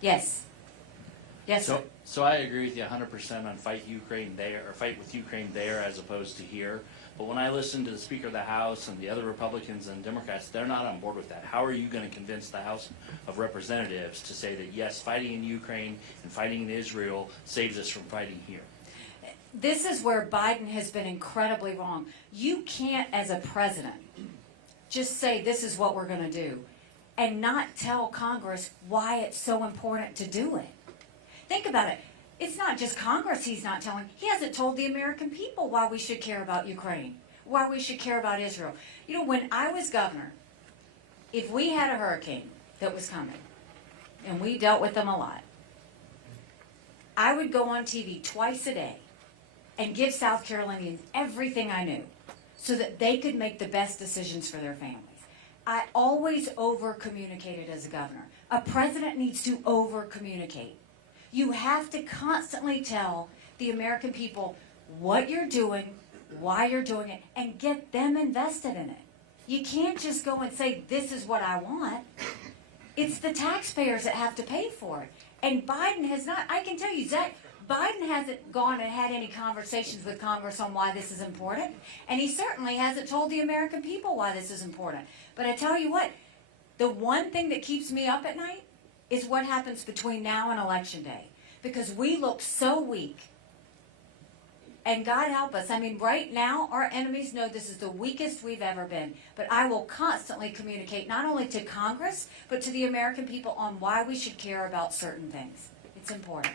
Yes. Yes, sir. So I agree with you 100% on fight Ukraine there, or fight with Ukraine there as opposed to here. But when I listen to the Speaker of the House and the other Republicans and Democrats, they're not on board with that. How are you going to convince the House of Representatives to say that, yes, fighting in Ukraine and fighting in Israel saves us from fighting here? This is where Biden has been incredibly wrong. You can't, as a president, just say this is what we're going to do and not tell Congress why it's so important to do it. Think about it. It's not just Congress he's not telling. He hasn't told the American people why we should care about Ukraine, why we should care about Israel. You know, when I was governor, if we had a hurricane that was coming, and we dealt with them a lot, I would go on TV twice a day and give South Carolinians everything I knew so that they could make the best decisions for their families. I always over-communicated as a governor. A president needs to over-communicate. You have to constantly tell the American people what you're doing, why you're doing it, and get them invested in it. You can't just go and say, this is what I want. It's the taxpayers that have to pay for it. And Biden has not, I can tell you, Zach, Biden hasn't gone and had any conversations with Congress on why this is important. And he certainly hasn't told the American people why this is important. But I tell you what, the one thing that keeps me up at night is what happens between now and Election Day. Because we look so weak. And God help us. I mean, right now, our enemies know this is the weakest we've ever been. But I will constantly communicate, not only to Congress, but to the American people on why we should care about certain things. It's important.